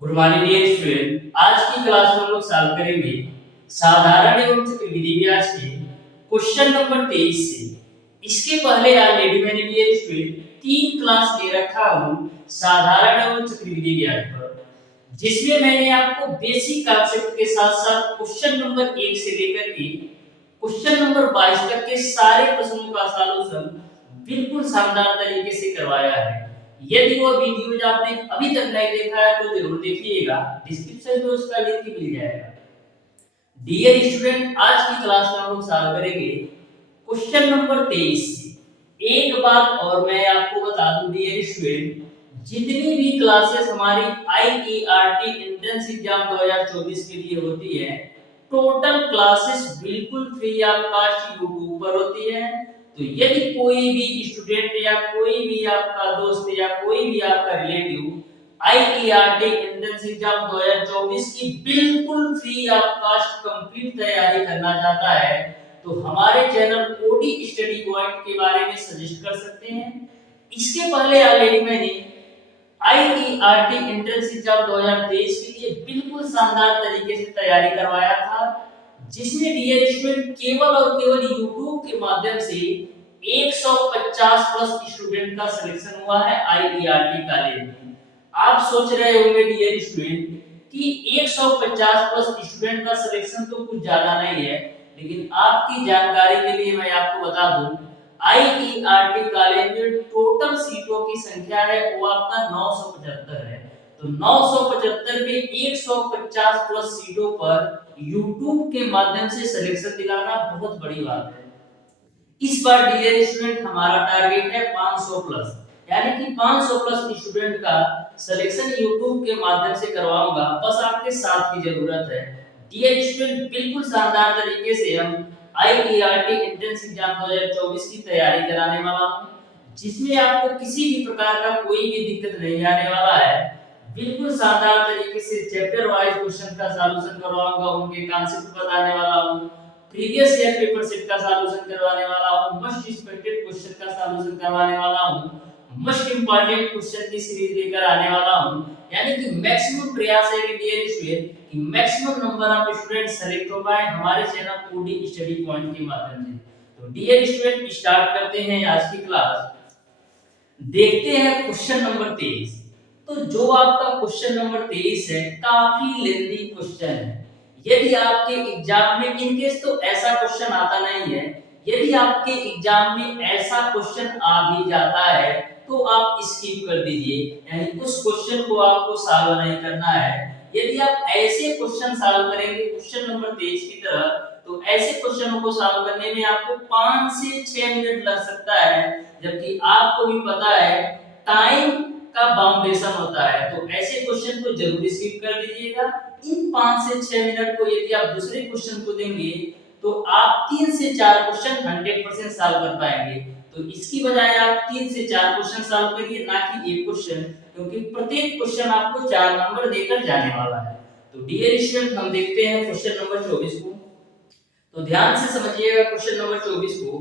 Good morning dear student. आज की class में हम लोग सॉल्व करेंगे साधारण एवं चक्रविधि व्यास के क्वेश्चन नंबर 23 से। इसके पहले ऑलरेडी मैंने डियर स्टूडेंट 3 क्लास ले रखा हूँ साधारण एवं चक्रविधि व्यास पर, जिसमें मैंने आपको बेसिक कॉन्सेप्ट के साथ साथ क्वेश्चन नंबर 1 से लेकर के क्वेश्चन नंबर 22 तक के सारे प्रश्नों का सॉल्यूशन बिल्कुल शानदार तरीके से करवाया है। यदि वो वीडियोज आपने अभी तक नहीं देखा है तो जरूर देखिएगा, डिस्क्रिप्शन में उसका लिंक मिल जाएगा। डियर स्टूडेंट, आज की क्लास में हम लोग सॉल्व करेंगे क्वेश्चन नंबर 23। एक बात और मैं आपको बता दूं डियर स्टूडेंट, जितनी भी क्लासेस हमारी आईईआरटी एंट्रेंस एग्जाम 2024 के लिए होती है, टोटल क्लासेस बिल्कुल फ्री ऑफ कॉस्ट यूट्यूब पर होती है। तो यदि कोई भी स्टूडेंट या कोई भी आपका दोस्त या कोई भी आपका रिलेटिव आईईआरटी एंट्रेंस एग्जाम 2024 की बिल्कुल फ्री ऑफ कॉस्ट कंप्लीट तैयारी करना चाहता है, तो हमारे चैनल ओडी स्टडी पॉइंट के बारे में सजेस्ट कर सकते हैं। इसके पहले ऑलरेडी मैंने आईईआरटी एंट्रेंस एग्जाम 2023 के लिए बिल्कुल शानदार तरीके से तैयारी करवाया था, जिसमें डियर स्टूडेंट केवल और केवल यूट्यूब के माध्यम से 150 प्लस स्टूडेंट का सिलेक्शन हुआ है आईईआरटी कॉलेज में। आप सोच रहे होंगे डियर स्टूडेंट कि 150 प्लस स्टूडेंट का सिलेक्शन तो कुछ ज्यादा नहीं है, लेकिन आपकी जानकारी के लिए मैं आपको बता दूं आईईआरटी कॉलेज में टोटल सीटों की संख्या है वो आपका 975 है। तो 975 में 150 प्लस सीटों पर यूट्यूब के माध्यम से सिलेक्शन दिलाना बहुत बड़ी बात है। इस बार डियर स्टूडेंट हमारा टारगेट है 500 प्लस, यानी कि 500 प्लस स्टूडेंट का सिलेक्शन यूट्यूब के माध्यम से करवाऊंगा, बस आपके साथ की जरूरत है। डियर स्टूडेंट, बिल्कुल शानदार तरीके से हम आईईआरटी एंट्रेंस एग्जाम 2024 की तैयारी कराने वाला हूं, जिसमें आपको किसी भी प्रकार का कोई भी दिक्कत नहीं आने वाला है। बिल्कुल शानदार तरीके से चैप्टर वाइज क्वेश्चन का सॉल्यूशन करवाऊंगा, उनके कॉन्सेप्ट बताने वाला हूं, प्रीवियस ईयर पेपर सेट का सॉल्यूशन करवाने वाला हूं, मोस्ट एक्सपेक्टेड क्वेश्चन का सॉल्यूशन करवाने वाला हूं, मोस्ट इंपॉर्टेंट क्वेश्चन की सीरीज लेकर आने वाला हूं। यानी कि मैक्सिमम प्रयास है कि डियर स्टूडेंट कि maximum number of student select हो पाए हमारे चैनल ओडी स्टडी पॉइंट के माध्यम से। तो डियर स्टूडेंट, स्टार्ट करते हैं आज की क्लास। देखते हैं क्वेश्चन नंबर 23। तो जो आपका क्वेश्चन नंबर 23 है, काफी लेंथी क्वेश्चन है। यदि आपके एग्जाम में इनकेस तो ऐसा क्वेश्चन आता नहीं है, यदि आपके एग्जाम में ऐसा क्वेश्चन आ भी जाता है तो आप स्किप कर दीजिए, यानी उस क्वेश्चन को आपको सॉल्व नहीं करना है। यदि आप ऐसे क्वेश्चन सॉल्व करेंगे क्वेश्चन नंबर 23 की तरह, तो ऐसे क्वेश्चनों को सॉल्व करने में आपको 5 से 6 मिनट लग सकता है, जबकि आपको भी पता है टाइम का बाउंडेशन होता है। तो ऐसे क्वेश्चन को जरूर स्किप कर दीजिएगा। इन 5 से 6 मिनट को यदि आप दूसरे क्वेश्चन को देंगे तो आप 3 से 4 क्वेश्चन 100% सॉल्व कर पाएंगे। तो इसकी बजाय आप 3 से 4 क्वेश्चन सॉल्व करिए, ना कि एक क्वेश्चन, क्योंकि प्रत्येक क्वेश्चन आपको 4 नंबर देकर जाने वाला है। तो डियर स्टूडेंट, हम देखते हैं क्वेश्चन नंबर 24 को। तो ध्यान से समझिएगा क्वेश्चन नंबर 24 को।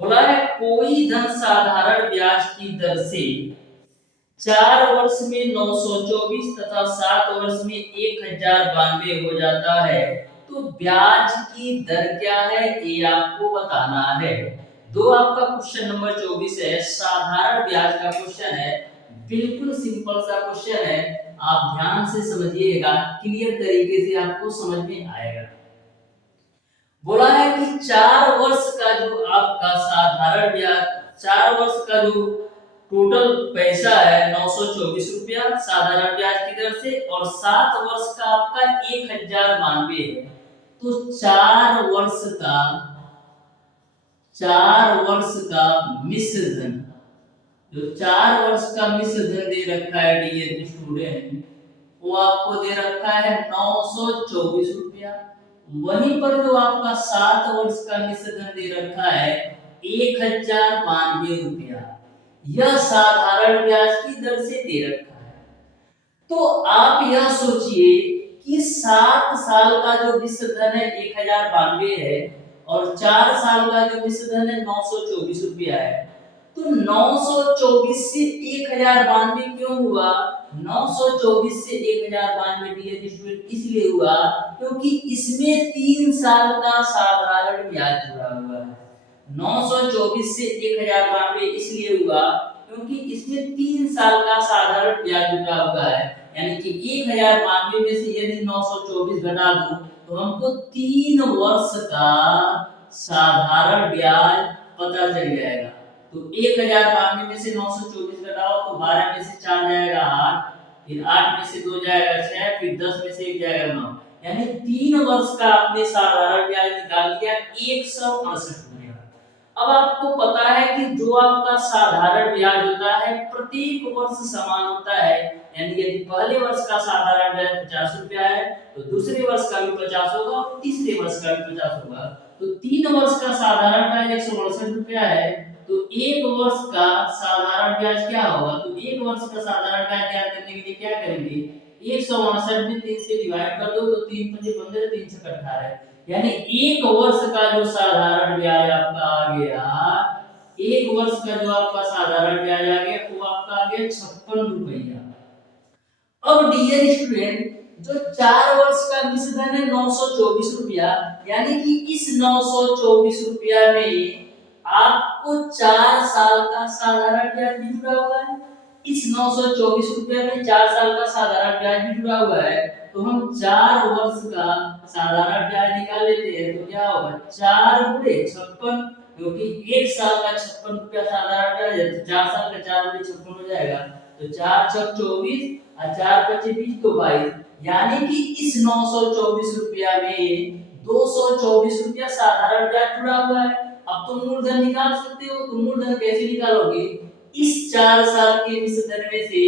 बोला है कोई धन साधारण ब्याज की दर से 4 वर्ष में 924 तथा 7 वर्ष में 1092 हो जाता है, तो ब्याज की दर क्या है ये आपको बताना है। दो आपका क्वेश्चन नंबर 24 है, साधारण ब्याज का क्वेश्चन है, बिल्कुल सिंपल सा क्वेश्चन है। आप ध्यान से समझिएगा, क्लियर तरीके से आपको समझ में आएगा। बोला है कि 4 वर्ष का जो आपका साधारण ब्याज, 4 वर्ष का जो टोटल पैसा है 924 रुपया साधारण ब्याज की दर से, और 7 वर्ष का आपका 1092 है। तो 4 वर्ष का मिश्र धन, जो 4 वर्ष का मिश्र धन दे रखा है डियर स्टूडेंट, वो आपको दे रखा है 924 रुपया। वहीं पर जो आपका 7 वर्ष का मिश्र धन दे रखा है 1092 रुपया, यह साधारण ब्याज की दर से दे रखा है। तो आप यह सोचिए कि 7 साल का जो मिश्र धन है 1092 है, और 4 साल का जो मिश्र धन है 924 रुपया है। तो 924 से 1092 क्यों हुआ? 924 से 1092 डियर स्टूडेंट इसलिए हुआ क्योंकि इसमें 3 साल का साधारण ब्याज जुड़ा हुआ है। 924 से 1092 इसलिए हुआ क्योंकि इसमें 3 साल का साधारण ब्याज जुड़ा हुआ है। यानी कि 1092 में से यदि 924 घटा दूं तो हमको 3 वर्ष का साधारण ब्याज पता चल जाएगा। तो 1092 में से 924 घटाओ तो 12 में से 4 जाएगा 8, फिर 8 में से 2 जाएगा 6, फिर 10 में से 1 जाएगा 9। यानी 3 वर्ष का आपने साधारण ब्याज निकाल लिया 168 रुपया। अब आपको पता है कि जो आपका साधारण ब्याज होता है प्रत्येक वर्ष समान होता है। यानी यदि पहले वर्ष का साधारण ब्याज 50 रुपया है तो दूसरे वर्ष का भी 50 होगा और तीसरे वर्ष का भी 50 होगा। तो 3 वर्ष का साधारण ब्याज 168 रुपया है तो 1 वर्ष का साधारण ब्याज क्या होगा? तो 1 वर्ष का साधारण ब्याज ज्ञात करने के लिए क्या करेंगे? 168 में 3 से डिवाइड कर दो तो 3 पंजे 15, 3 छक 18। यानी 1 वर्ष का जो साधारण ब्याज आपका आ गया, 1 वर्ष का जो आपका साधारण ब्याज आ गया वो आपका आ गया 56 रुपया। अब डियर स्टूडेंट जो 4 वर्ष का मिश्रधन है 924 रुपया, यानी कि इस 924 रुपया में आपको 4 साल का साधारण ब्याज भी जुड़ा हुआ है। इस 924 रुपया में 4 साल का साधारण ब्याज भी जुड़ा हुआ है। तो हम 4 वर्ष का साधारण ब्याज निकाल लेते हैं तो क्या होगा? 4 गुणे 56, क्योंकि 1 साल का 56 रुपया साधारण ब्याज है तो 4 साल का 4 गुणे 56 हो जाएगा। तो 4 छक 24 और 4 पचे 20 तो 22। यानी कि इस 924 रुपया में 224 रुपया साधारण ब्याज जुड़ा हुआ है। अब तुम मूलधन निकाल सकते हो। तो मूलधन कैसे निकालोगे? इस 4 साल के मिश्रधन में से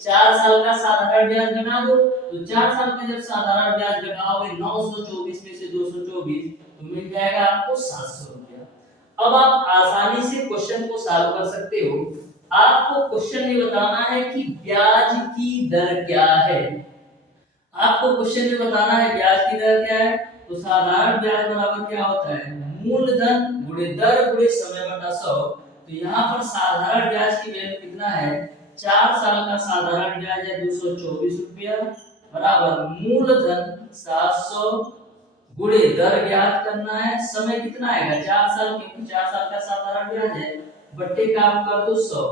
4 साल का साधारण ब्याज घटा दो। तो 4 साल का जब साधारण ब्याज घटाओगे 924 में से 224 तो मिल जाएगा आपको 700 रुपया। अब आप आसानी से क्वेश्चन को सॉल्व कर सकते हो। आपको क्वेश्चन में बताना है कि ब्याज की दर क्या है। आपको क्वेश्चन में बताना है ब्याज की दर क्या है। तो साधारण ब्याज बराबर क्या होता है? मूलधन गुणे दर गुणे समय बटा 100। तो यहाँ पर साधारण ब्याज की वैल्यू कितना है? 4 साल का साधारण ब्याज है 224 रुपया बराबर मूलधन 700 गुणे दर ज्ञात करना है। समय कितना आएगा? 4 साल, क्योंकि 4 साल का साधारण ब्याज है बट्टे का आप कर दो 100।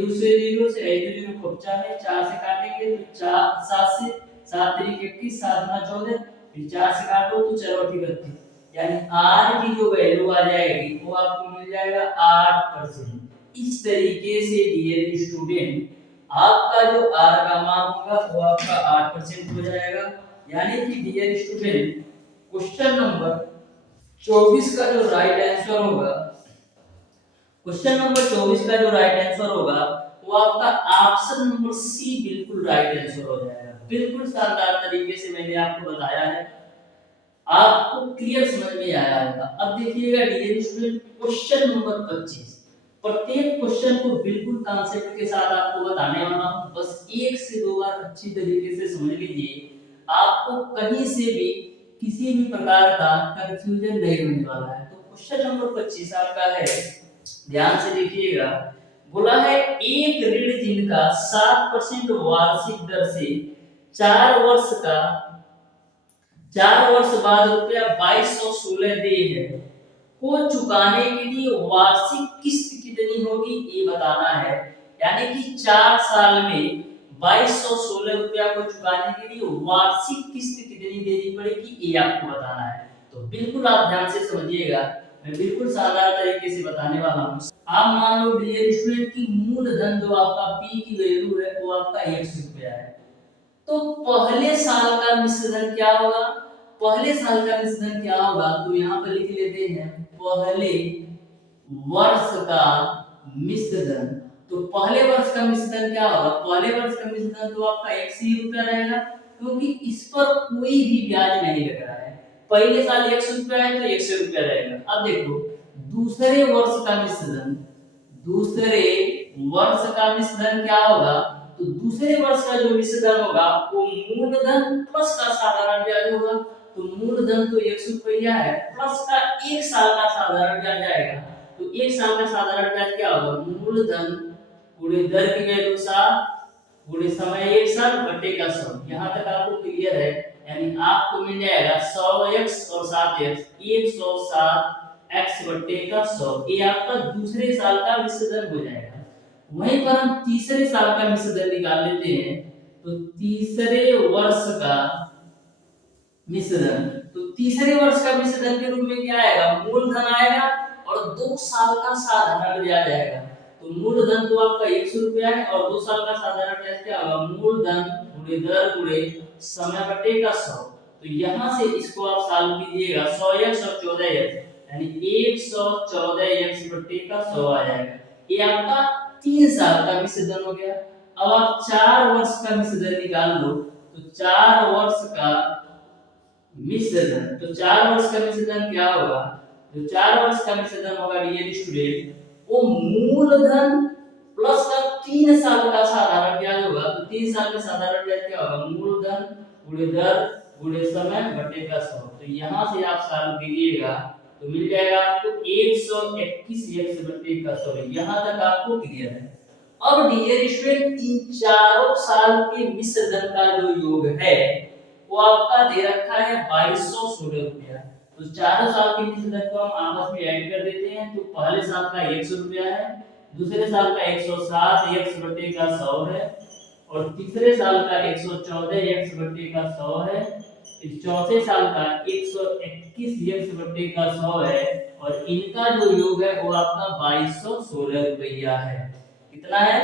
दूसरे जीरो से जीरो को 4 में 4 से काटेंगे तो 4 7 से 7 3 21 7 9 14, फिर 4 से काटो तो 4 32। यानी आर की जो वैल्यू आ जाएगी वो आपको मिल जाएगा 8%। इस तरीके से डियर स्टूडेंट आपका जो आर का मान होगा वो आपका 8% हो जाएगा। यानी कि डियर स्टूडेंट क्वेश्चन नंबर 24 का जो राइट आंसर होगा, क्वेश्चन नंबर 24 का जो राइट आंसर होगा वो आपका ऑप्शन नंबर सी बिल्कुल राइट आंसर हो जाएगा। बिल्कुल शानदार तरीके से मैंने आपको बताया है, आपको क्लियर समझ में आया होगा। अब देखिएगा डियर स्टूडेंट क्वेश्चन नंबर 25। प्रत्येक क्वेश्चन को बिल्कुल कॉन्सेप्ट के साथ आपको बताने वाला हूं, बस 1 से 2 बार अच्छी तरीके से समझ लीजिए। आपको कहीं से भी किसी भी प्रकार का कंफ्यूजन नहीं होने वाला है। तो क्वेश्चन नंबर 25 आपका है, ध्यान से देखिएगा। बोला है एक ऋण जिनका 7% वार्षिक दर से 4 वर्ष बाद रुपया 2216 दे है को चुकाने के लिए वार्षिक किस्त कितनी होगी ये बताना है। यानी कि 4 साल में 2216 रुपया को चुकाने के लिए वार्षिक किस्त कितनी देनी पड़ेगी ये आपको बताना है। तो बिल्कुल आप ध्यान से समझिएगा, मैं बिल्कुल साधारण तरीके से बताने वाला हूँ। आप मान लो डियर स्टूडेंट की मूलधन जो आपका पी की वैल्यू है वो आपका 100 रुपया है। तो पहले साल का मिश्रधन क्या होगा? पहले साल का मिश्रधन क्या होगा? तो यहाँ पर लिख लेते हैं पहले वर्ष का मिश्रधन। तो पहले वर्ष का मिश्रधन क्या होगा? पहले वर्ष का मिश्रधन तो आपका 100 रुपया रहेगा, क्योंकि इस पर कोई भी ब्याज नहीं लग रहा है। पहले साल 100 रुपया है तो 100 रुपया रहेगा। अब देखो दूसरे वर्ष का मिश्रधन, दूसरे वर्ष का मिश्रधन क्या होगा? तो दूसरे वर्ष का जो मिश्रधन होगा वो मूलधन प्लस का साधारण ब्याज होगा। तो मूलधन तो 100 रुपया है प्लस का 1 साल का साधारण ब्याज आएगा। तो 1 साल का साधारण ब्याज क्या होगा? मूलधन गुणे दर की वैल्यू 7 पूरे समय 1 साल बटे का 100। यहाँ तक आपको क्लियर है? यानी आपको मिल जाएगा 100x और 7x 107x बटे का 100। ये आपका दूसरे साल का मिश्र धन हो जाएगा। वहीं पर हम तीसरे साल का मिश्र धन निकाल लेते हैं। तो तीसरे वर्ष का मिश्रण, तो तीसरे वर्ष का मिश्रण के रूप में क्या आएगा? मूलधन आएगा और 2 साल का साधारण ब्याज आएगा। तो मूलधन तो आपका 100 रुपया है और 2 साल का साधारण ब्याज क्या होगा? मूलधन गुणे दर गुणे समय बटे का 100। तो यहां से इसको आप सॉल्व कीजिएगा 100x और 14x, यानी 114x बटे का 100 आ जाएगा। ये आपका 3 साल का मिश्रण हो गया। अब आप 4 वर्ष का मिश्रण निकाल लो। तो 4 वर्ष का मिश्रण, तो 4 वर्ष का मिश्रण क्या होगा? जो 4 वर्ष का मिश्रण होगा डियर स्टूडेंट, वो मूलधन प्लस का 3 साल का साधारण ब्याज होगा। तो 3 साल का साधारण ब्याज क्या होगा? मूलधन गुणे दर गुणे समय बटे का 100। तो यहां से आप सॉल्व कीजिएगा तो मिल जाएगा आपको 121x बटे का 100। यहां तक आपको क्लियर है? अब डियर स्टूडेंट, इन चारों साल के मिश्रण का जो योग है वो आपका दे रखा है 2216 रुपया। तो चारों साल के मिश्रण को हम आपस में ऐड कर देते हैं। तो पहले साल का 100 रुपया है, दूसरे साल का 107 x बटे का 100 है और तीसरे साल का 114 x बटे का 100 है। फिर चौथे साल का 121 x बटे का 100 है और इनका जो योग है वो आपका 2216 रुपया है। कितना है?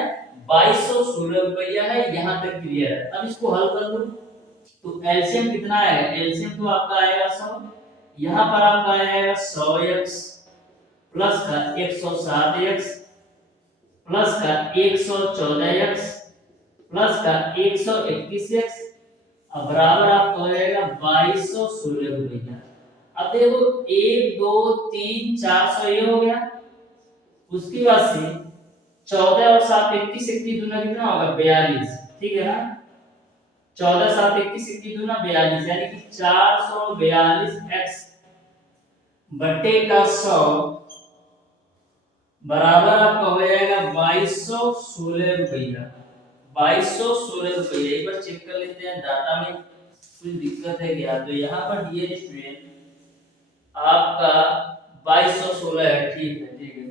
2216 रुपया है। यहाँ तक क्लियर है? अब इसको हल कर दो। तो एलसीएम कितना आएगा? एलसीएम तो आपका आएगा 100। यहाँ पर आपका आएगा 100x प्लस का 107x प्लस का 114x प्लस का 121x अब बराबर आपका हो जाएगा 2216 रुपया। अब देखो 1 2 3 400 ये हो गया। उसके बाद से 14 और 7 21 21 दूना कितना होगा? 42। ठीक है ना? 14 7 21 21 दूना 42, यानी कि 442x बटे का 100 बराबर आपका हो जाएगा 2216 रुपया। 2216 रुपया। एक बार चेक कर लेते हैं डाटा में कुछ दिक्कत है क्या। तो यहाँ पर डियर स्टूडेंट आपका 2216 है। ठीक है, ठीक है।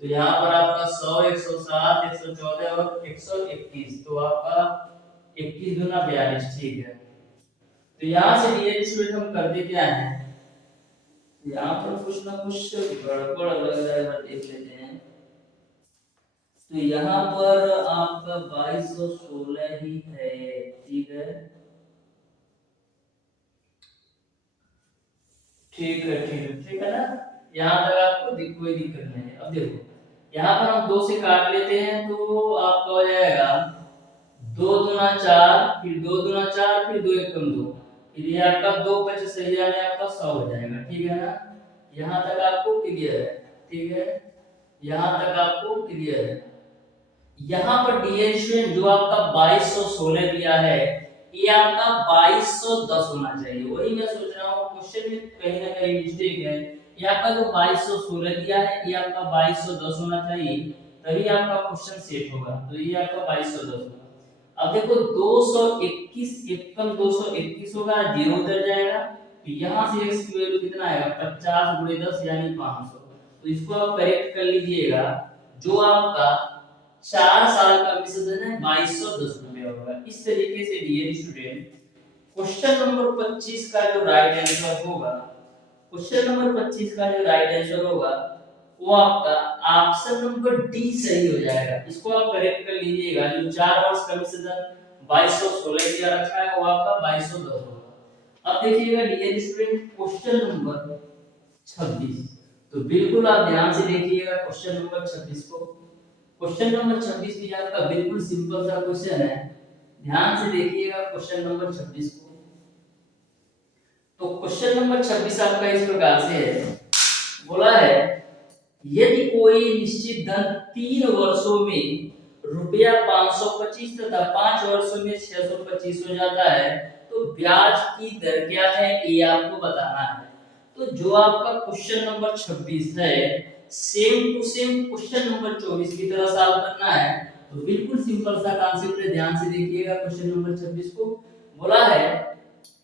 तो यहाँ पर आपका 100 107 114 और 121, तो आपका 21 दूना 42। ठीक है। तो यहाँ से डियर स्टूडेंट हम करते क्या है, यहाँ पर कुछ ना कुछ गड़बड़ लग रहा है, देख लेते हैं। तो यहाँ पर आपका 2216 ही है। ठीक है, ठीक है, ठीक है, ठीक है ना? यहाँ तक आपको कोई दिक्कत नहीं है। अब देखो यहाँ पर हम 2 से काट लेते हैं तो आपका हो जाएगा 2 दूना 4, फिर 2 दूना 4, फिर 2 एकम 2, फिर ये आपका 2 25 सही में आपका 100 हो जाएगा। ठीक है ना? यहाँ तक आपको क्लियर है? ठीक है, यहाँ तक आपको क्लियर है? यहाँ पर डियर स्टूडेंट जो आपका 2216 दिया है ये आपका 2210 होना चाहिए। वही मैं सोच रहा हूँ क्वेश्चन में कहीं ना कहीं मिस्टेक है। ये आपका जो 2216 दिया है ये आपका 2210 होना चाहिए, तभी आपका क्वेश्चन सेट होगा। तो ये आपका 2210 होगा। अब देखो 221 एकम 221 होगा, जीरो उधर जाएगा। तो यहाँ से x की वैल्यू कितना आएगा? 50 गुणे 10 यानी 500। तो इसको आप करेक्ट कर लीजिएगा। जो आपका 4 साल का मिश्रण है 2210 रुपया होगा। इस तरीके से डियर स्टूडेंट क्वेश्चन नंबर 25 का जो राइट आंसर होगा, क्वेश्चन नंबर 25 का जो राइट आंसर होगा वो आपका ऑप्शन नंबर डी सही हो जाएगा। इसको आप करेक्ट कर लीजिएगा। जो 4 वर्ष का मिश्रण 2216 दिया रखा है वो आपका 2210 होगा। अब देखिएगा डियर स्टूडेंट क्वेश्चन नंबर 26, तो बिल्कुल आप ध्यान से देखिएगा क्वेश्चन नंबर 26 को। क्वेश्चन नंबर 26 भी आपका बिल्कुल सिंपल सा क्वेश्चन है। ध्यान से देखिएगा क्वेश्चन नंबर 26 को। तो क्वेश्चन नंबर 26 आपका इस प्रकार से है। बोला है यदि कोई निश्चित धन 3 वर्षों में रुपया 525 तथा 5 वर्षों में 625 हो जाता है तो ब्याज की दर क्या है ये आपको बताना है। तो जो आपका क्वेश्चन नंबर 26 है same to same question number 24 की तरह सॉल्व करना है। तो बिल्कुल सिंपल सा कॉन्सेप्ट है, ध्यान से देखिएगा क्वेश्चन नंबर 26 को। बोला है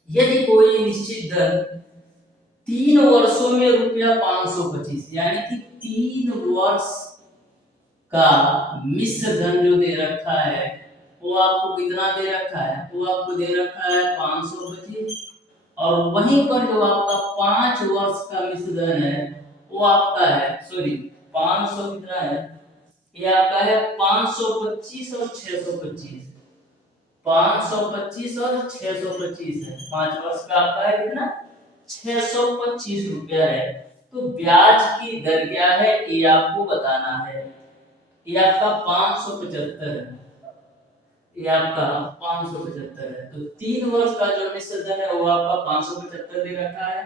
यदि कोई निश्चित धन 3 वर्षों में रुपया 525, यानी कि 3 वर्ष का मिश्र धन जो दे रखा है वो आपको कितना दे रखा है, वो आपको दे रखा है 525, और वहीं पर जो आपका 5 वर्ष का मिश्र धन है वो आपका है, सॉरी 500 कितना है, ये आपका है 525 और 625, 525 और 625 है, 5 वर्ष का आपका है कितना, 625 रुपया है। तो ब्याज की दर क्या है ये आपको बताना है। ये आपका 575 है, ये आपका 575 है। तो 3 वर्ष का जो मिश्र धन है वो आपका 575 दे रखा है,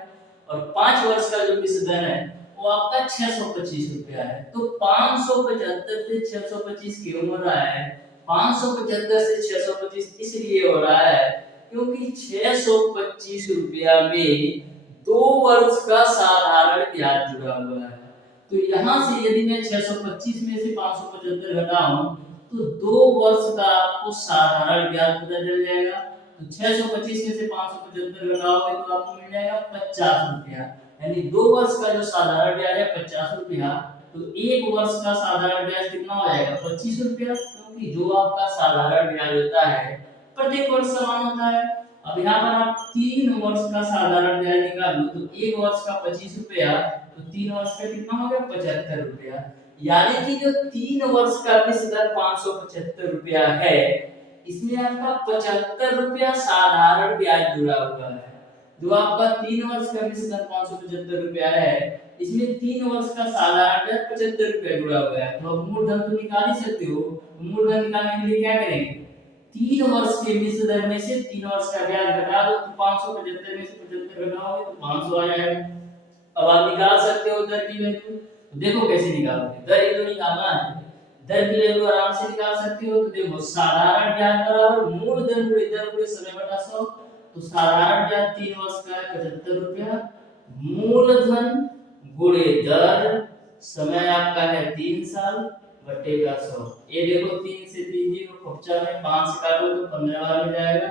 और 5 वर्ष का जो मिश्र धन है वो आपका 625 रुपया है। तो 575 से 625 क्यों हो रहा है, 575 से 625 इसलिए हो रहा है क्योंकि 625 रुपया में 2 वर्ष का साधारण ब्याज जुड़ा हुआ है। तो यहाँ से यदि मैं 625 में से 575 घटाऊं तो 2 वर्ष का आपको साधारण ब्याज पता चल जाएगा। तो 625 में से 575 घटाओगे तो आपको मिल जाएगा 50 रुपया, यानी 2 वर्ष का जो साधारण ब्याज है 50 रुपया। तो 1 वर्ष का साधारण ब्याज कितना हो जाएगा, 25 रुपया, क्योंकि जो आपका साधारण ब्याज होता है प्रत्येक वर्ष समान होता है। अब यहाँ पर आप 3 वर्ष का साधारण ब्याज निकालो तो 1 वर्ष का 25 रुपया, तो 3 वर्ष का कितना हो गया, 75 रुपया। यानी कि जो 3 वर्ष का मिश्र धन 575 रुपया है, इसमें आपका 75 रुपया साधारण ब्याज जुड़ा हुआ है। जो आपका 3 वर्ष का मिश्र धन 575 रुपया है, इसमें 3 वर्ष का साधारण ब्याज 75 रुपया जुड़ा हुआ है। तो अब मूलधन तो निकाल ही सकते हो, मूलधन निकालने के लिए क्या करेंगे, 3 वर्ष के मिश्र धन में से 3 वर्ष का ब्याज घटा दो, तो 575 में से 75 घटाओगे तो 500 आ जाएगा। अब आप निकाल सकते हो दर की वैल्यू, तो देखो कैसे निकालोगे, दर ये तो निकालना है, दर की वैल्यू आराम से निकाल सकते हो। तो देखो साधारण ब्याज बराबर मूलधन गुणे दर गुणे समय बटा 100, तो साधारण ब्याज 3 वर्ष का है 75 रुपया, मूलधन गुणे दर समय आपका है 3 साल बटे का 100। ये देखो 3 से 3 जीरो खर्चा में 5 से काटो तो 15 बार में जाएगा,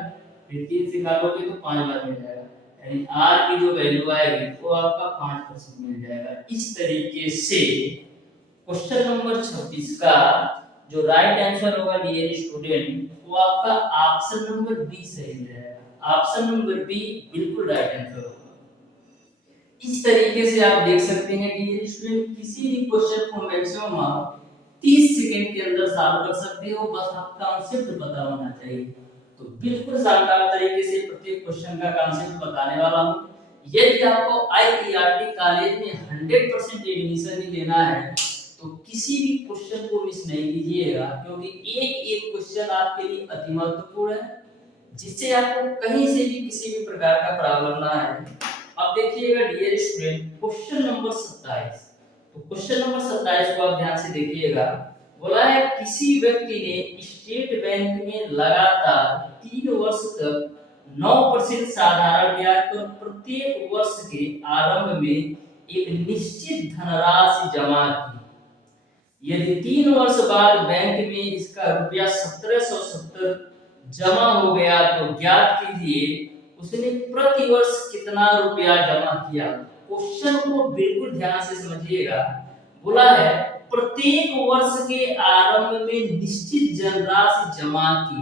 फिर 3 से काटोगे तो 5 बार में जाएगा, यानी r की जो वैल्यू आएगी वो आपका 5% मिल जाएगा। इस तरीके से क्वेश्चन नंबर 26 का जो राइट आंसर होगा डियर स्टूडेंट, वो आपका ऑप्शन नंबर बी सही रहेगा। ऑप्शन नंबर बी बिल्कुल राइट आंसर होगा। इस तरीके से आप देख सकते हैं कि ये स्टूडेंट किसी भी क्वेश्चन को मैक्सिमम आप 30 सेकंड के अंदर सॉल्व कर सकते हो, बस आपका कॉन्सेप्ट पता होना चाहिए। तो बिल्कुल शानदार तरीके से प्रत्येक क्वेश्चन का कॉन्सेप्ट बताने वाला हूं। यदि आपको आईईआरटी कॉलेज में 100% एडमिशन ही लेना है तो किसी भी क्वेश्चन को मिस नहीं कीजिएगा, क्योंकि एक एक क्वेश्चन आपके लिए अति महत्वपूर्ण है, जिससे आपको कहीं से भी किसी भी प्रकार का प्रॉब्लम ना आए। अब देखिएगा डियर स्टूडेंट क्वेश्चन नंबर 27। तो क्वेश्चन नंबर 27 को आप ध्यान से देखिएगा। बोला है किसी व्यक्ति ने स्टेट बैंक में लगातार 3 वर्ष तक 9% साधारण ब्याज पर प्रत्येक वर्ष के आरंभ में एक निश्चित धनराशि जमा की। यदि 3 वर्ष बाद बैंक में इसका रुपया 1770 जमा हो गया तो ज्ञात कीजिए उसने प्रति वर्ष कितना रुपया जमा किया। क्वेश्चन को बिल्कुल ध्यान से समझिएगा। बोला है प्रत्येक वर्ष के आरंभ में निश्चित धनराशि जमा की,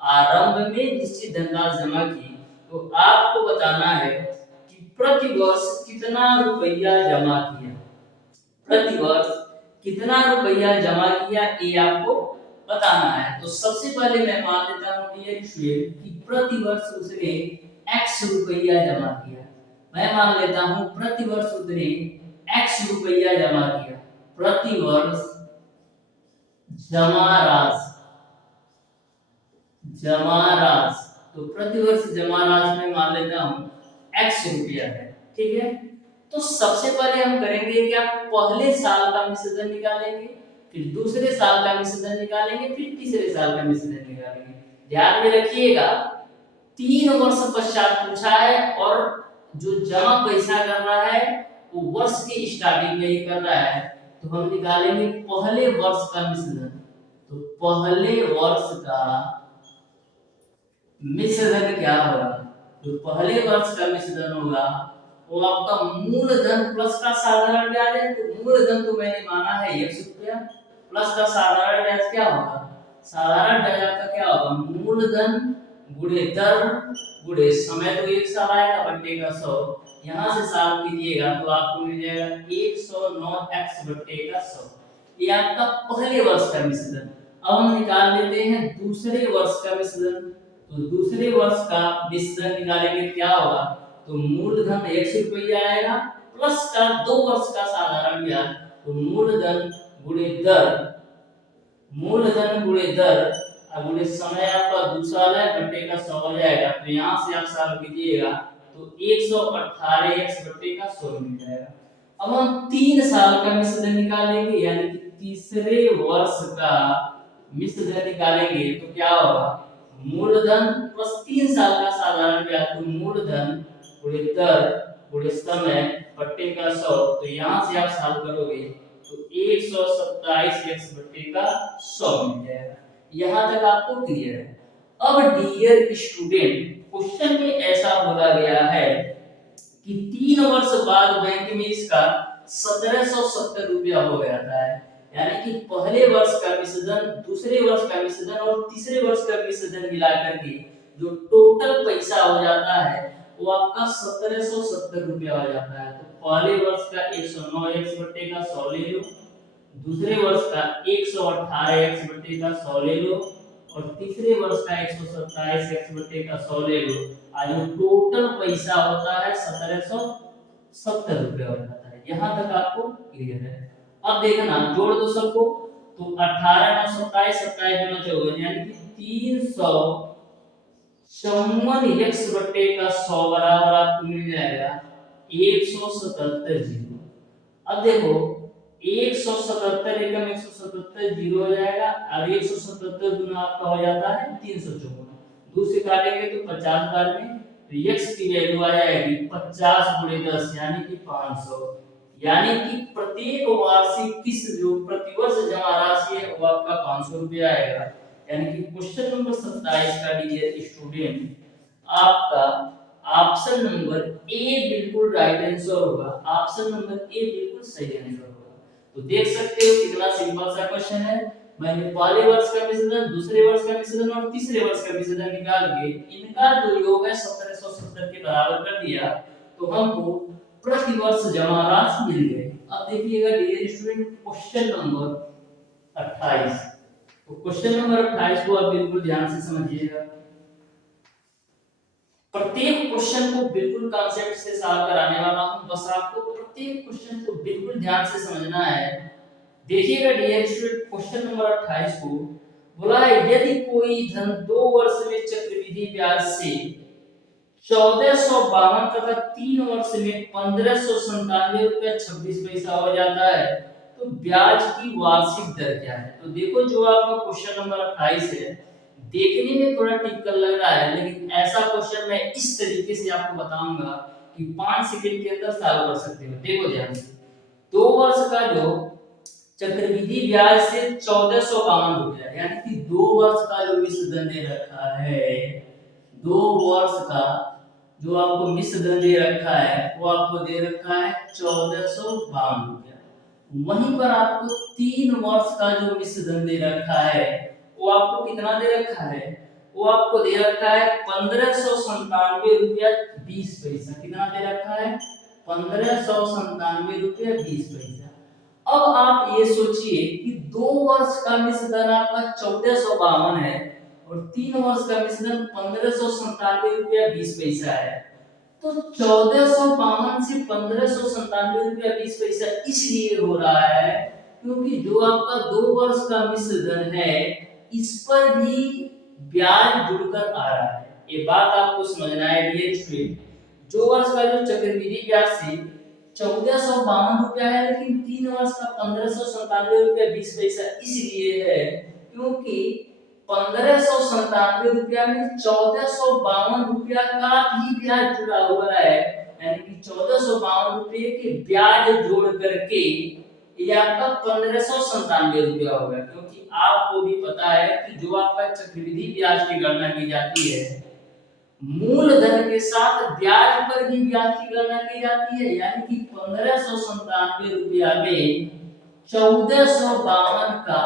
आरंभ में निश्चित धनराशि जमा की, तो आपको बताना है कि प्रति वर्ष कितना रुपया जमा किया, प्रति वर्ष कितना रुपया जमा किया ये आपको बताना है। तो सबसे पहले मैं मान लेता हूं कि प्रति वर्ष उसने x रुपया जमा किया। मैं मान लेता हूं प्रति वर्ष उसने x रुपया जमा किया। प्रति वर्ष जमा राशि, तो प्रति वर्ष जमा राशि में मान लेता हूं x रुपया है, ठीक है। तो सबसे पहले हम करेंगे क्या, पहले साल का मिश्र धन निकालेंगे, फिर दूसरे साल का मिश्र धन निकालेंगे, फिर तीसरे साल का मिश्र धन निकालेंगे। ध्यान में रखिएगा 3 वर्ष पश्चात पूछा है और जो जमा पैसा कर रहा है वो वर्ष की स्टार्टिंग में ही कर रहा है, तो हम निकालेंगे पहले वर्ष का मिश्र धन। तो पहले वर्ष का मिश्र धन क्या होगा? जो पहले वर्ष का मिश्र धन होगा वो आपका मूलधन प्लस का साधारण ब्याज है। तो मूलधन तो मैंने माना है 100 रुपया, प्लस का साधारण ब्याज क्या होगा? साधारण ब्याज आपका क्या होगा? मूलधन गुणे दर गुणे समय, तो 1 साल आएगा बट्टे का 100, यहाँ से साल कीजिएगा तो आपको मिल जाएगा 109x बट्टे का 100। ये आपका पहले वर्ष का मिश्रण। अब हम निकाल लेते हैं दूसरे वर्ष का मिश्रण। तो दूसरे वर्ष का मिश्रण निकालेंगे क्या होगा? तो मूलधन 100 रुपया आएगा प्लस का 2 वर्ष का साधारण ब्याज, तो मूलधन गुणे दर, मूलधन गुणे दर गुणे समय आपका 2 साल है बट्टे का 100 हो जाएगा। तो यहाँ से आप साल कीजिएगा तो 118x बट्टे का 100 मिल जाएगा। अब हम 3 साल का मिश्रण निकालेंगे, यानी कि तीसरे वर्ष का मिश्रण निकालेंगे तो क्या होगा? मूलधन प्लस 3 साल का साधारण ब्याज, तो मूलधन गुणे दर गुणे समय बट्टे का 100। तो यहाँ से आप साल करोगे तो 127x बट्टे का 100 मिल जाएगा। यहाँ तक आपको क्लियर है। अब डियर स्टूडेंट, क्वेश्चन में ऐसा बोला गया है कि 3 वर्ष बाद बैंक में इसका 1770 रुपया हो जाता है, यानी कि पहले वर्ष का मिश्रण, दूसरे वर्ष का मिश्रण और तीसरे वर्ष का मिश्रण मिलाकर के जो टोटल पैसा हो जाता है वो आपका 1770 रुपया हो जाता है। तो पहले वर्ष का 109x बट्टे का 100 ले लो, दूसरे वर्ष का 118x बट्टे का 100 ले लो और तीसरे वर्ष का 127x बट्टे का 100 ले लो। आज जो टोटल पैसा होता है 1770 रुपया हो जाता है। यहाँ तक आपको क्लियर है। अब देखना जोड़ दो सबको, तो 18 9 27 27 गुना 14 यानी कि 354x बट्टे का 100 बराबर आपको मिल जाएगा 177 जीरो। अब देखो 177 एकम 177 जीरो हो जाएगा और 177 गुना आपका हो जाता है 354। दूर से काटेंगे तो 50 बार में, तो x की वैल्यू आ जाएगी 50 गुणे 10 यानी कि 500। यानी कि प्रत्येक वार्षिक किस्त जो प्रतिवर्ष जमा राशि है वो आपका 500 रुपया आएगा। यानी कि क्वेश्चन नंबर 27 का डियर स्टूडेंट आपका ऑप्शन नंबर ए बिल्कुल राइट आंसर होगा। ऑप्शन नंबर ए बिल्कुल सही आंसर होगा। तो देख सकते हो कितना सिंपल सा क्वेश्चन है। मैंने पहले वर्ष का मिश्रण, दूसरे वर्ष का मिश्रण और तीसरे वर्ष का मिश्रण निकाल के इनका जो योग है 1770 के बराबर कर दिया, तो हमको प्रति वर्ष जमा राशि मिल गई। अब देखिएगा डियर स्टूडेंट क्वेश्चन नंबर 28। तो क्वेश्चन नंबर 28 को आप बिल्कुल ध्यान से समझिएगा। प्रत्येक क्वेश्चन को बिल्कुल कॉन्सेप्ट से सॉल्व कराने वाला हूं, बस आपको प्रत्येक क्वेश्चन को बिल्कुल ध्यान से समझना है। देखिएगा डियर स्टूडेंट क्वेश्चन नंबर 28 को बोला है यदि कोई धन 2 वर्ष में चक्रवृद्धि ब्याज से 1452 तथा 3 वर्ष में 1597 रुपया 26 पैसा हो जाता है, तो ब्याज की वार्षिक दर क्या है? तो देखो जो आपका क्वेश्चन नंबर 28 है, देखने में थोड़ा टिपिकल लग रहा है, लेकिन ऐसा क्वेश्चन मैं इस तरीके से आपको बताऊंगा कि 5 सेकंड के अंदर सॉल्व कर सकते हो। देखो ध्यान से, 2 वर्ष का जो चक्रवृद्धि ब्याज से 1452 रुपया, यानी कि 2 वर्ष का जो मिश्रधन दे रखा है, 2 वर्ष का जो आपको मिश्रधन दे रखा है वो आपको दे रखा है 1452 रुपया। वहीं पर आपको 3 वर्ष का जो मिश्रधन दे रखा है वो आपको कितना दे रखा है? वो आपको दे रखा है 1597 रुपया 20 पैसा। कितना दे रखा है? 1597 रुपया 20 पैसा। अब आप ये सोचिए कि 2 वर्ष का मिश्रधन आपका 1452 है और 3 वर्ष का मिश्रण 1597 रुपया 20 पैसा है। तो 1452 से 1597 रुपया 20 पैसा इसलिए हो रहा है क्योंकि जो आपका 2 वर्ष का मिश्रधन है इस पर भी ब्याज जुड़कर आ रहा है। ये बात आपको समझना है डियर स्टूडेंट। 2 वर्ष का जो चक्रवृद्धि ब्याज से 1452 रुपया है, लेकिन 3 वर्ष का 1597 रुपया 20 पैसा इसलिए है क्योंकि 1597 रुपया में 1452 रुपया का भी ब्याज जुड़ा हुआ है, यानी कि 1452 रुपये के ब्याज जोड़ करके ये आपका 1597 रुपया होगा। क्योंकि आपको भी पता है कि जो आपका चक्रवृद्धि ब्याज की गणना की जाती है, मूलधन के साथ ब्याज पर भी ब्याज की गणना की जाती है, यानी कि 1597 रुपया में 1452 का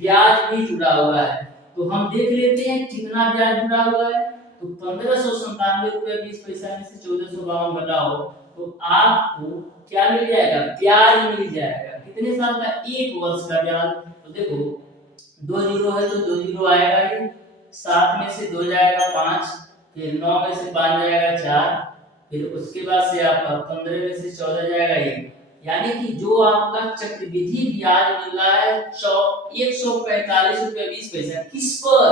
ब्याज भी जुड़ा हुआ है। तो हम देख लेते हैं कितना ब्याज जुड़ा हुआ है। तो 1597 रुपया 20 पैसा में से 1452 घटाओ तो आपको क्या मिल जाएगा, ब्याज मिल जाएगा। कितने साल का, 1 वर्ष का ब्याज। तो देखो 2 जीरो है तो 2 जीरो आएगा ही, 7 में से 2 जाएगा 5, फिर 9 में से 5 जाएगा 4, फिर उसके बाद से आपका 15 में से 14 जाएगा 1, यानी कि जो आपका चक्रवृद्धि ब्याज मिल रहा है 145 रुपया 20 पैसा, किस पर,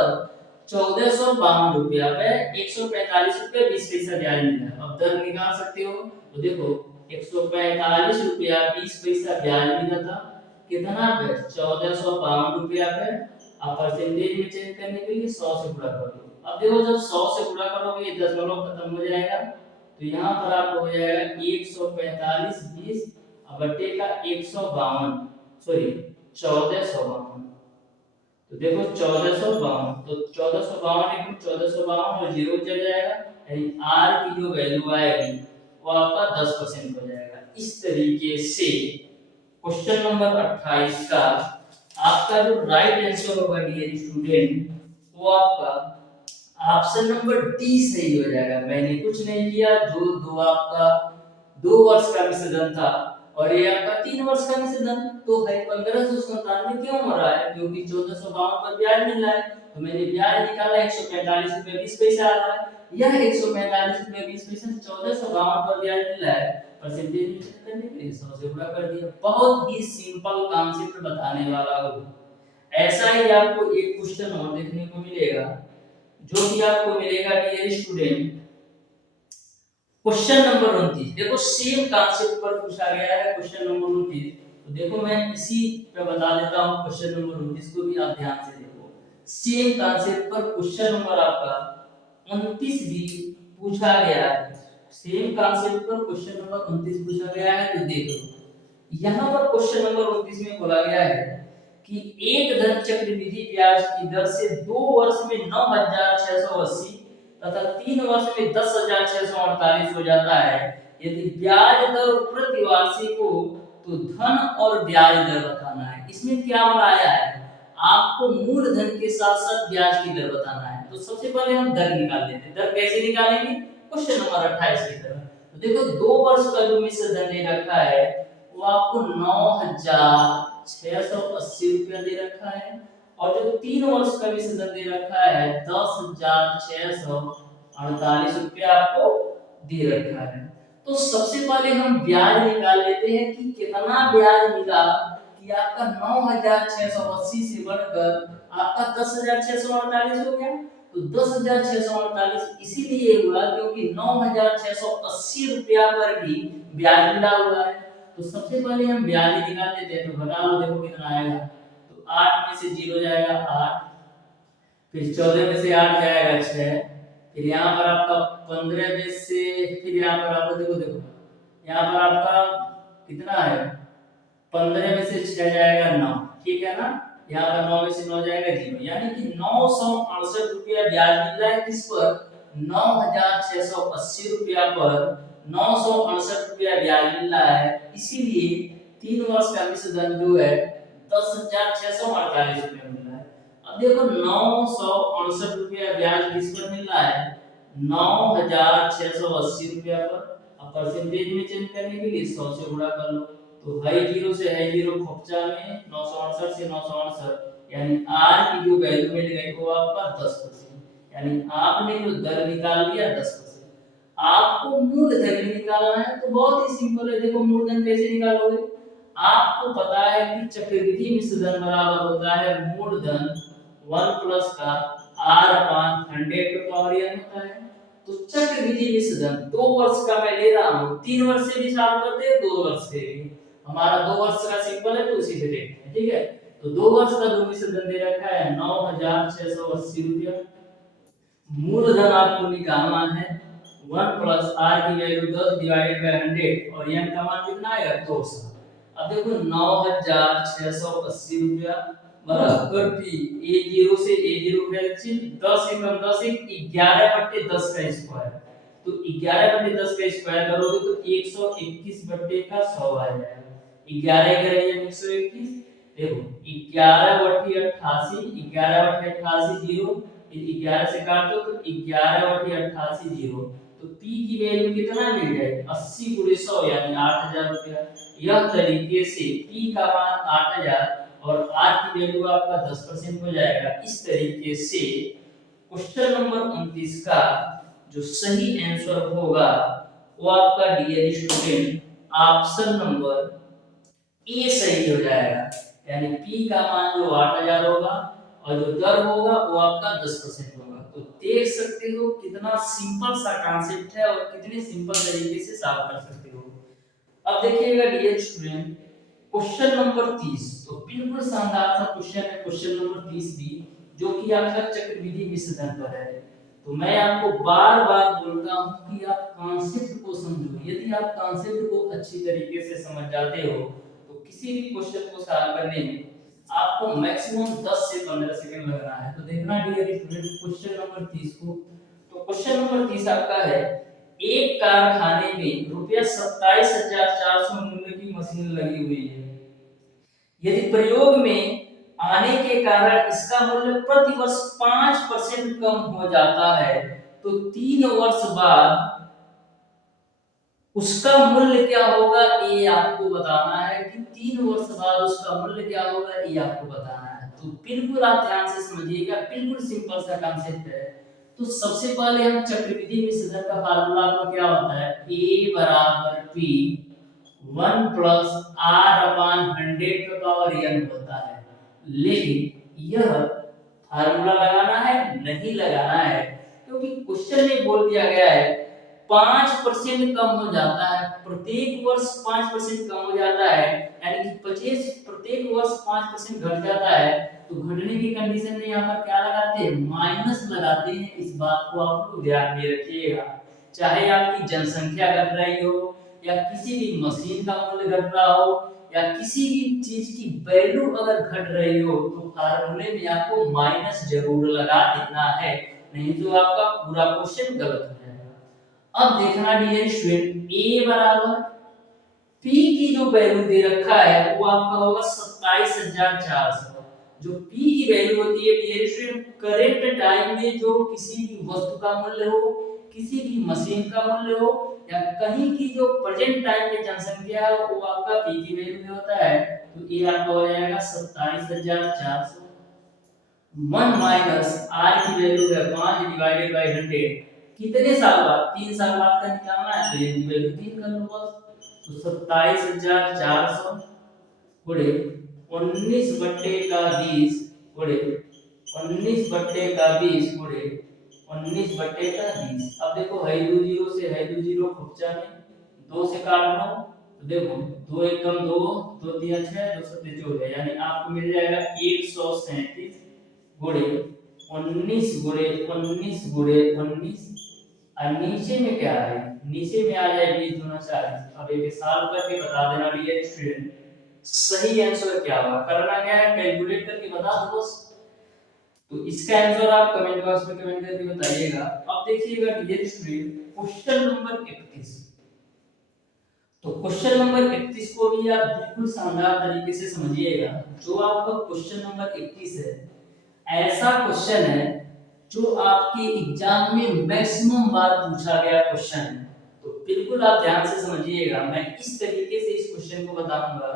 1452 रुपया पे 145 रुपया 20 पैसा ब्याज मिल रहा है। अब दर निकाल सकते हो। तो देखो 145 रुपया 20 पैसा ब्याज मिला था, कितना पे, 1452 रुपया पे। आप परसेंटेज में चेंज करने के लिए 100 से गुणा कर दो। अब देखो जब 100 से गुणा करोगे ये दशमलव खत्म हो जाएगा, तो यहाँ पर आपको हो जाएगा 145 20 बटे का 152, सॉरी 1452। तो देखो 1452, तो 1452 एक 1452 और 0 चल जाएगा, यानी r की जो वैल्यू आएगी वो आपका 10% हो जाएगा। इस तरीके से क्वेश्चन नंबर 28 का आपका जो राइट आंसर होगा डियर स्टूडेंट, वो आपका ऑप्शन नंबर डी सही हो जाएगा। मैंने कुछ नहीं किया, जो दो आपका 2 वर्ष का मिश्रधन था और ये आपका 3 वर्ष का मिश्रधन, तो है 1597 क्यों हो रहा है, क्योंकि 1452 पर ब्याज मिल रहा है। तो मैंने ब्याज निकाला 145 रुपए 20 पैसा आ रहा है, यह 145 रुपए 20 पैसा 1452 पर ब्याज मिल रहा है, परसेंटेज में चेंज करने के लिए 100 से गुणा कर दिया। बहुत ही सिंपल कॉन्सेप्ट बताने वाला हूं। ऐसा ही आपको एक क्वेश्चन और देखने को मिलेगा, जो कि आपको मिलेगा डियर स्टूडेंट क्वेश्चन नंबर 29। देखो सेम कॉन्सेप्ट पर पूछा गया है क्वेश्चन नंबर 29। तो देखो मैं इसी पे बता देता हूं क्वेश्चन नंबर 29 को भी आप ध्यान से देखो। सेम कॉन्सेप्ट पर क्वेश्चन नंबर आपका 29 भी पूछा गया है। सेम कॉन्सेप्ट पर क्वेश्चन नंबर 29 पूछा गया है। तो देखो यहां पर क्वेश्चन नंबर 29 में बोला गया है कि एक धन चक्रवृद्धि ब्याज की दर से 2 वर्ष में 9680 तथा 3 वर्ष में 10,648 हो जाता है। यदि ब्याज दर प्रतिवार्षिक हो तो धन और ब्याज दर बताना है। इसमें क्या बनाया है, आपको मूलधन के साथ साथ ब्याज की दर बताना है। तो सबसे पहले हम दर निकाल लेते हैं। दर कैसे निकालेंगे, क्वेश्चन नंबर 28 की तरह। तो देखो 2 वर्ष का जो मिश्रधन दे रखा है वो आपको 9,680 रुपया दे रखा है, और जो 3 वर्ष का मिश्रधन दे रखा है 10,648 रुपया आपको दे रखा है। तो सबसे पहले हम ब्याज निकाल लेते हैं कि कितना ब्याज मिला, कि आपका 9,680 से बढ़कर आपका 10,648 हो गया। तो 10,648 इसीलिए हुआ क्योंकि 9,680 रुपया पर भी ब्याज मिला हुआ है। तो सबसे पहले हम ब्याज निकाल लेते हैं। तो घटा लो, देखो कितना आएगा। तो 8 में से 0 जाएगा 8, फिर 14 में से 8 जाएगा 6, फिर यहाँ पर आपका 15 में से, फिर यहाँ पर आपको देखो यहाँ पर आपका कितना है, 15 में से 6 जाएगा 9, ठीक है ना। यहाँ पर 9 में से 9 जाएगा 0, यानी कि 968 रुपया ब्याज मिल रहा है। किस पर, 9,680 रुपया पर 968 रुपया ब्याज मिल रहा है। इसीलिए 3 वर्ष का मिश्रधन जो है 10,648 रुपया मिल रहा है। अब देखो 968 रुपया ब्याज किस पर मिल रहा है, 9,680 रुपया पर। अब परसेंटेज में चेंज करने के लिए 100 से गुणा कर लो। तो है 0 से है 0 खोपचा में 968 से 968, यानी r की जो वैल्यू मिल गई वो आपका 10%, यानी आपने जो दर निकाल लिया 10%। आपको मूलधन निकालना है तो बहुत ही सिंपल है। देखो मूलधन कैसे निकालोगे, आपको पता है कि चक्रवृद्धि मिश्रधन बराबर होता है मूलधन 1 प्लस का r अपान 100 का पावर n होता है। तो चक्रवृद्धि मिश्रधन 2 वर्ष का मैं ले रहा हूं, 3 वर्ष से भी सॉल्व करते हैं, 2 वर्ष से भी। हमारा 2 वर्ष का सिंपल है तो उसी से देखते हैं, ठीक है। तो 2 वर्ष का जो मिश्रधन दे रखा है 9,680 रुपया। मूलधन आपको निकालना है 1 प्लस r की वैल्यू 10 डिवाइडेड बाय 100 और n का मान कितना आएगा 200। अब देखो 9,680 रुपया बराबर पी। A0 से A0 का एलसीएम 10 एकम 10 एक 11/10 का स्क्वायर। तो 11/10 का स्क्वायर करोगे तो 121 का 100 आ जाएगा। 11 11 यानी 121। देखो 11/88, 11/88 जीरो, 11 से काट दो तो 11/88 जीरो। तो पी की वैल्यू कितना मिल जाएगी? 80 × 100 यानी 8000 रुपया। यह तरीके से पी का मान 8000 और आर की वैल्यू आपका 10% हो जाएगा। इस तरीके से क्वेश्चन नंबर 29 का जो सही आंसर होगा वो आपका dear student option number A सही हो जाएगा। यानी पी का मान जो 8000 होगा और जो दर होगा वो आपका 10% होगा। तो देख सकते हो कितना सिंपल सा कॉन्सेप्ट है और कितने सिंपल तरीके से सॉल्व कर सकते हो। अब देखिएगा डियर स्टूडेंट क्वेश्चन नंबर 30। तो बिल्कुल शानदार सा क्वेश्चन है क्वेश्चन नंबर 30 भी, जो कि आपका चक्रविधि मिश्रण पर है। तो मैं आपको बार-बार बोलता हूं कि आप कॉन्सेप्ट को समझो। यदि आप कॉन्सेप्ट को अच्छी तरीके से समझ जाते हो तो किसी भी क्वेश्चन को सॉल्व करने में आपको मैक्सिमम 10 से 15 सेकंड लगना है। तो देखना डियर स्टूडेंट क्वेश्चन नंबर 30 को। तो क्वेश्चन नंबर 30 आपका है एक कारखाने में रुपया 27,400 मूल्य की मशीन लगी हुई है। यदि प्रयोग में आने के कारण इसका मूल्य प्रति वर्ष 5% कम हो जाता है तो 3 वर्ष बाद उसका मूल्य क्या होगा ये आपको बताना है। कि 3 वर्ष बाद उसका मूल्य क्या होगा ये आपको बताना है। तो बिल्कुल आप ध्यान से समझिएगा, बिल्कुल सिंपल सा कॉन्सेप्ट है। तो सबसे पहले हम चक्रविधि मिश्रण का फार्मूला आपको क्या होता है, A बराबर P 1 प्लस R अपान 100 का पावर n होता है। लेकिन यह फार्मूला लगाना है नहीं लगाना है, क्योंकि क्वेश्चन में बोल दिया गया है 5% कम हो जाता है, प्रत्येक वर्ष 5% कम हो जाता है, यानी कि 25 प्रत्येक वर्ष 5% घट जाता है। तो घटने की कंडीशन में यहाँ पर क्या लगाते हैं, माइनस लगाते हैं। इस बात को आप लोग ध्यान में रखिएगा। चाहे आपकी जनसंख्या घट रही हो या किसी भी मशीन का मूल्य घट रहा हो या किसी भी चीज की वैल्यू अगर घट रही हो तो फार्मूले में आपको माइनस जरूर लगा देना है, नहीं तो आपका पूरा क्वेश्चन गलत हो जाएगा। अब देखना डियर स्टूडेंट a बराबर p की जो वैल्यू दे रखा है वो आपका होगा 27,400। जो p की वैल्यू होती है डियर स्टूडेंट करेंट टाइम में जो किसी भी वस्तु का मूल्य हो, किसी भी मशीन का मूल्य हो या कहीं की जो प्रेजेंट टाइम में जनसंख्या है वो आपका p की वैल्यू में होता है। तो ये आपका हो जाएगा 27,400। 1 माइनस r की वैल्यू है 5 डिवाइडेड बाय 100। कितने साल बाद, 3 साल बाद का निकालना है तो ये की वैल्यू 3 कर लो बस। तो 27,400 गुणे 19/20 गुणे 19/20 गुणे 19/20। अब देखो है दो जीरो से है दो जीरो खुपचा में 2 से काटना तो देखो 2 एकम 2 2 3 6 2 7 14, यानी आपको मिल जाएगा 137 गुणे 19 गुणे 19 गुणे 19। और नीचे में क्या है, नीचे में आ जाए 20 दूना 40। अब एक साल करके बता देना डियर स्टूडेंट सही आंसर क्या होगा। करना क्या है, कैलकुलेट करके बता दो बस। तो इसका आंसर आप कमेंट बॉक्स में कमेंट करके बताइएगा। अब देखिएगा डियर स्टूडेंट क्वेश्चन नंबर 31। तो क्वेश्चन नंबर 31 को भी आप बिल्कुल शानदार तरीके से समझिएगा। जो आपका क्वेश्चन नंबर 31 है ऐसा क्वेश्चन है जो आपके एग्जाम में मैक्सिमम बार पूछा गया क्वेश्चन है। तो बिल्कुल आप ध्यान से समझिएगा। मैं इस तरीके से इस क्वेश्चन को बताऊंगा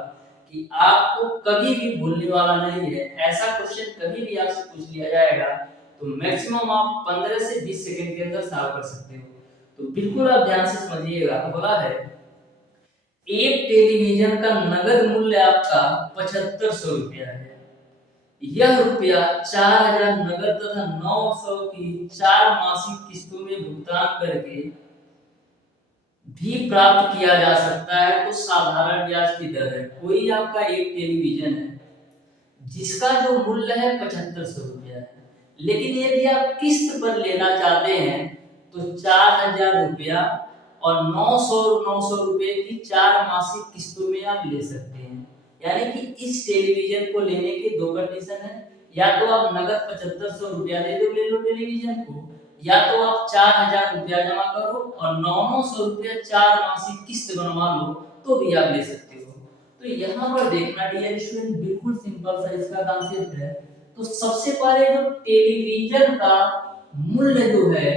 कि आपको कभी भी भूलने वाला नहीं है। ऐसा क्वेश्चन कभी भी आपसे पूछ लिया जाएगा तो मैक्सिमम आप 15 से 20 सेकंड के अंदर सॉल्व कर सकते हो। तो बिल्कुल आप ध्यान से समझिएगा। बोला है एक टेलीविजन का नगद मूल्य आपका 7500 रुपया है। यह रुपया 4000 नगद तथा 900 की 4 मासिक किस्तों में भुगतान करके भी प्राप्त किया जा सकता है। तो साधारण ब्याज की दर है। कोई आपका एक टेलीविजन है जिसका जो मूल्य है 7500 रुपया है, लेकिन यदि आप किस्त पर लेना चाहते हैं तो 4000 रुपया और 900 रुपए की 4 मासिक किस्तों में आप ले सकते हैं। यानी कि इस टेलीविजन को लेने के दो कंडीशन है, या तो आप नगद 7500 रुपया दे दो ले लो टेलीविजन को, या तो आप 4000 रुपया जमा करो और 900 रुपया 4 मासिक किस्त बनवा लो तो भी आप ले सकते हो। तो यहाँ पर देखना डियर स्टूडेंट बिल्कुल सिंपल सा इसका कॉन्सेप्ट है। तो सबसे पहले जो टेलीविजन का मूल्य जो है,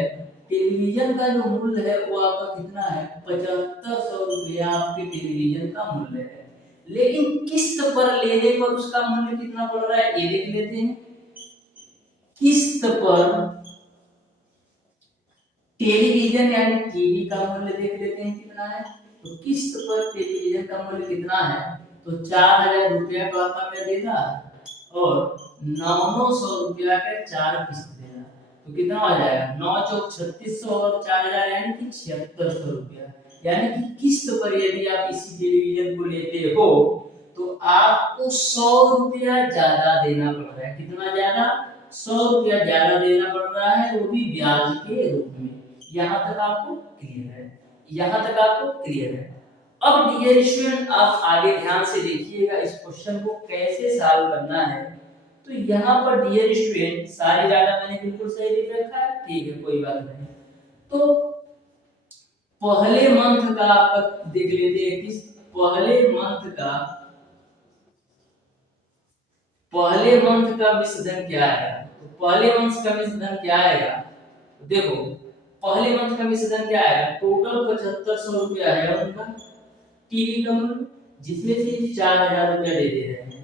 टेलीविजन का जो मूल्य है वो आपका कितना है, 7500 रुपया आपके टेलीविजन का मूल्य है। लेकिन किस्त पर लेने पर उसका मूल्य कितना पड़ रहा है ये देख लेते हैं। किस्त पर टेलीविजन यानी टीवी का मूल्य देख लेते हैं कितना है। तो किस्त पर टेलीविजन का मूल्य कितना है, तो 4000 रुपया का आता मैं देगा और 900 रुपया के 4 किस्त देना, तो कितना हो जाएगा 9 चौक 3600 और 4000 यानी कि 7600 रुपया। यानी कि किस्त पर यदि आप इसी टेलीविजन को लेते हो तो आपको 100 रुपया ज्यादा देना पड़ रहा है। कितना ज्यादा, 100 रुपया ज्यादा देना पड़ रहा है, वो भी ब्याज के रूप में। यहाँ तक आपको क्लियर है, यहाँ तक आपको क्लियर है। अब डियर स्टूडेंट आप आगे ध्यान से देखिएगा इस क्वेश्चन को कैसे सॉल्व करना है। तो यहाँ पर डियर स्टूडेंट सारे डाटा मैंने बिल्कुल सही लिख रखा है, ठीक है कोई बात नहीं। तो पहले मंथ का आपका देख लेते हैं किस पहले मंथ का मिश्रधन क्या आएगा। तो पहले मंथ का मिश्रधन क्या आएगा, तो देखो पहले मंथ का मिश्रधन क्या आएगा, टोटल 7500 रुपया है उनका टीवी का मूल्य, जिसमें से 4000 रुपया दे दे रहे हैं,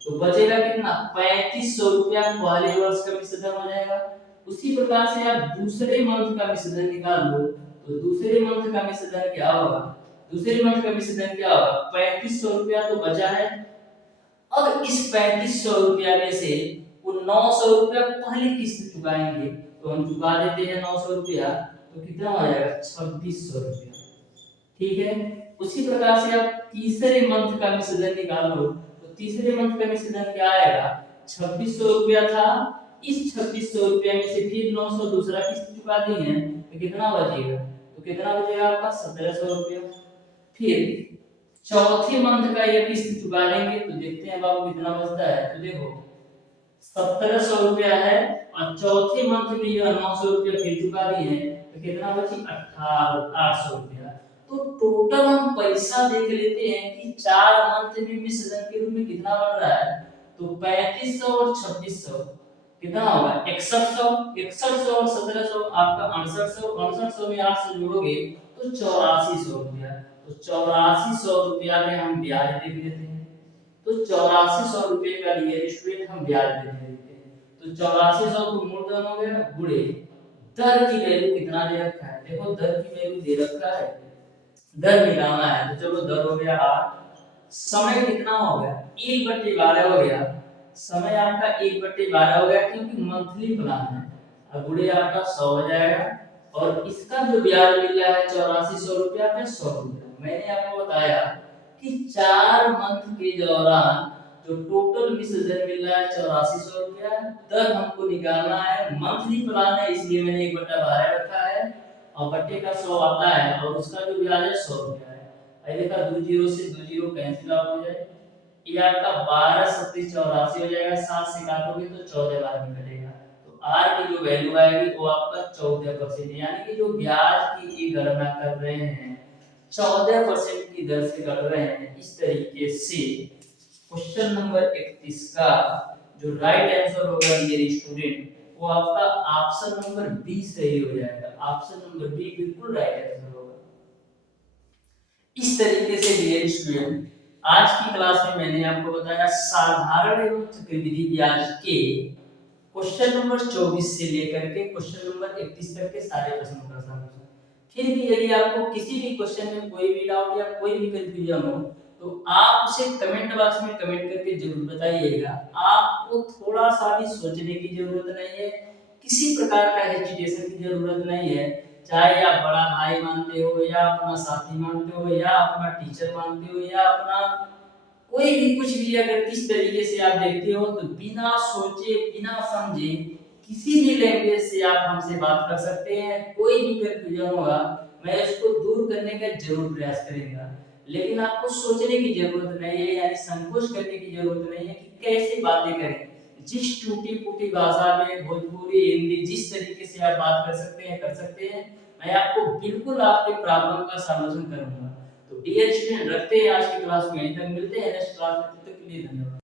तो बचेगा कितना 3500 रुपया पहले वर्ष का मिश्रधन हो जाएगा। उसी प्रकार से आप दूसरे मंथ का मिश्रधन निकाल लो, तो दूसरे मंथ का मिश्रधन क्या होगा, दूसरे मंथ का मिश्रधन क्या होगा 3500 रुपया तो बचा है। अब इस 3500 रुपया में से वो 900 रुपया पहले किस्त चुकाएंगे, तो हम चुका देते हैं 900 रुपया, तो कितना हो जाएगा 2600 रुपया, ठीक है। उसी प्रकार से आप तीसरे मंथ का मिश्रधन निकालो, तो तीसरे मंथ का मिश्रधन क्या आएगा 2600 रुपया था, इस 2600 रुपया में से फिर 900 दूसरा किस्त चुका दी है, तो कितना बचेगा, तो कितना बचेगा आपका 1700 रुपया। फिर चौथे मंथ का ये किस्त चुका देंगे, तो देखते हैं बाबू कितना बचता है। तो देखो 1700 रुपया है और चौथे मंथ में ये 900 रुपया फिर चुका दिए हैं, तो कितना बची 800 रुपया। तो टोटल हम पैसा देख लेते हैं कि 4 मंथ में मिश्रधन के रूप में कितना बन रहा है, तो 3500 और 2600 कितना होगा 6100, 6100 और 1700 आपका 6800, 6800 में 800 जोड़ोगे तो 8400 रुपया। तो 8400 रुपया में हम ब्याज देख लेते हैं। तो 8400 रुपये का लिए स्टूडेंट हम ब्याज देते हैं, तो 8400 को मूलधन हो गया गुणे दर की वैल्यू कितना दे रखा है, देखो दर की वैल्यू दे रखा है, दर निकालना है, तो चलो दर हो गया 8, समय कितना हो गया 1/12 हो गया, समय आपका 1/12 हो गया क्योंकि मंथली प्लान है, अब गुणे आपका 100 हो जाएगा और इसका जो ब्याज मिल रहा है 8400 रुपया पे 100 रुपया। मैंने आपको बताया कि 4 मंथ के दौरान जो टोटल मिश्रधन मिल रहा है 8400 रुपया, दर हमको निकालना है, मंथली प्लान है इसलिए मैंने 1/12 रखा है और बट्टे का 100 आता है और उसका जो ब्याज है 100 रुपया है। आई देखा 2 जीरो से 2 जीरो कैंसिल आउट हो जाए, ये आपका 12 37 84 हो जाएगा, 7 से काटोगे तो 14 बार में कटेगा, तो आर की जो वैल्यू आएगी वो आपका 14%, यानी कि जो ब्याज की ये गणना कर रहे हैं 14% की दर से कर रहे हैं। इस तरीके से क्वेश्चन नंबर 31 का जो राइट आंसर होगा डियर स्टूडेंट वो आपका ऑप्शन नंबर बी सही हो जाएगा, ऑप्शन नंबर बी बिल्कुल राइट आंसर होगा। इस तरीके से डियर स्टूडेंट आज की क्लास में मैंने आपको बताया साधारण एवं चक्रवृद्धि ब्याज के क्वेश्चन नंबर 24 से लेकर के क्वेश्चन नंबर 31 तक के सारे प्रश्नों का सॉल्यूशन। फिर भी यदि आपको किसी भी क्वेश्चन में कोई भी डाउट या कोई भी कंफ्यूजन हो तो आप उसे कमेंट बॉक्स में कमेंट करके जरूर बताइएगा। आपको थोड़ा सा भी सोचने की जरूरत नहीं है, किसी प्रकार का हेजिटेशन की जरूरत नहीं है, चाहे आप बड़ा भाई मानते हो या अपना साथी मानते हो या अपना टीचर मानते हो या अपना कोई भी कुछ भी अगर किस तरीके से आप देखते हो तो बिना सोचे बिना समझे किसी भी लैंग्वेज से आप हमसे बात कर सकते हैं। कोई भी कंफ्यूजन होगा मैं इसको दूर करने का जरूर प्रयास करूंगा। लेकिन आपको सोचने की जरूरत नहीं है, यानी संकोच करने की जरूरत नहीं है कि कैसे बातें करें। जिस टूटी फूटी भाषा में भोजपुरी हिंदी जिस तरीके से आप बात कर सकते हैं कर सकते हैं। मैं आपको बिल्कुल आपके प्रॉब्लम का समाधान करूंगा। तो डियर स्टूडेंट, रखते हैं आज की क्लास में, यहीं तक, मिलते हैं नेक्स्ट क्लास में, तब तक के लिए धन्यवाद।